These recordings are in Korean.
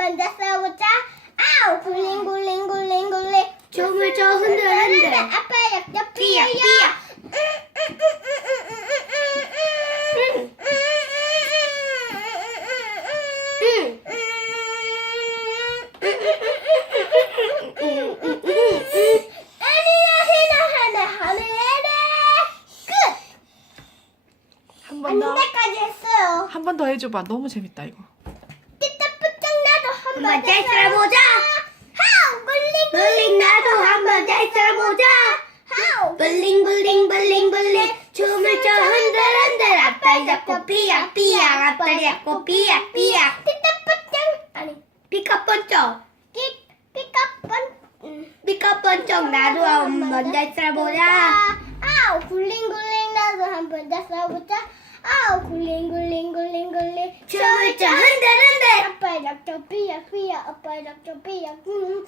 한번 더 써보자. 아우 굴링 굴링 굴링 굴링. 춤을 춰 흔들 흔들. 아빠 옆옆 삐약, 피어요. 삐약. 응. 아니야 하나 하나 하늘에 끝. 한번 더. 안돼까지 했어요. 한 번 더 해줘봐. 너무 재밌다 이거. 한번 잘 살아보자. 하우 굴링 블링 나도 한번 잘 살아보자. 하우. 블링 블링 블링 블링 춤을 춰 흔들 흔들 앞다리 잡고 삐약 삐약 앞다리 잡고 삐약 삐약 띠딱뿌딱 아니 삐까 번쩍 삐 삐까뻔. 음. 삐까 번쩍 나도 한번 잘 살아보자. 아우 굴링 굴링 나도 한번 더 써보자. 아우 굴링 굴링 굴링 굴링. 춤을 춰 흔들 흔들 아빠 이렇게 삐야 이렇게 삐야. 음.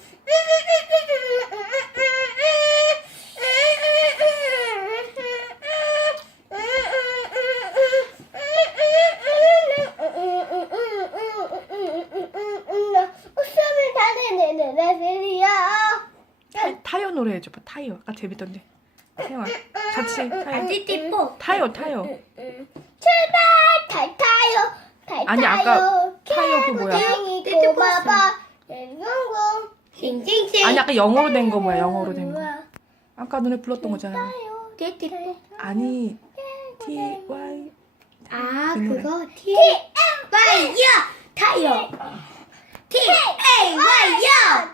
타, 타요 노래 해줘봐. 타요. 아까 재밌던데. 태영아 같이 타요. 띠띠뽀 타요 타요. 출발 달 타요 달 아니, 타요 아까 타요 그 뭐야? 개구쟁이 띠띠 꼬마봐 싱싱싱 아니 아까 영어로 된 거 뭐야? 영어로 된 거. 아까 너네 불렀던 거잖아. 아니 T Y 아그 노래. 그거 T Y 요. 타요. T A Y 요.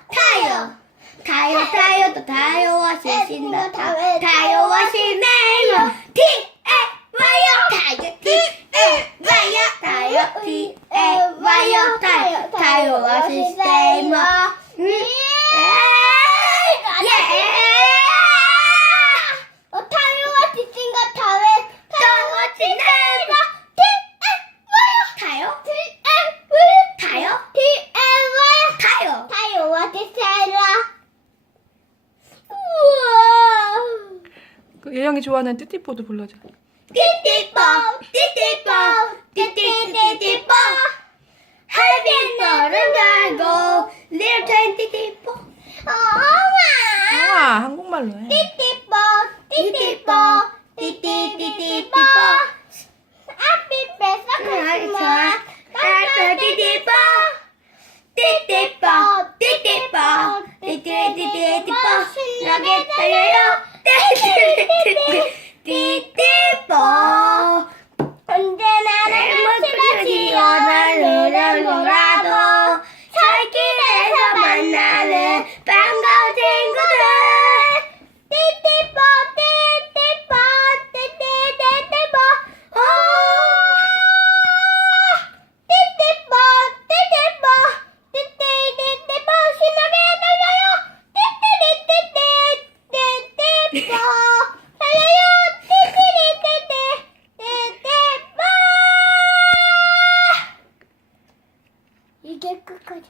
타요. 타요 타요 또 타요 와 신신다. 타요 와 신내요. T A Y 요. 타요 T A Y 요. 타요 T A Y 요. 타요 타요 와 신내요 예 어 타요와 지친 거 타왜 타요와 신내요 타요 타요 T M V 타요 T M Y 타요 타요와 지친라 우와 그 예영이 좋아하는 띠띠뽀도 불러줘. 띠띠뽀 띠띠뽀 띠띠띠띠뽀 하빈 너를 달고 little train 띠띠뽀 엄마 태영아 한국말로 해. 띠띠 예뻐. 할렐루야. 띠띠리띠띠. 띠띠빠. 이게 끝까지.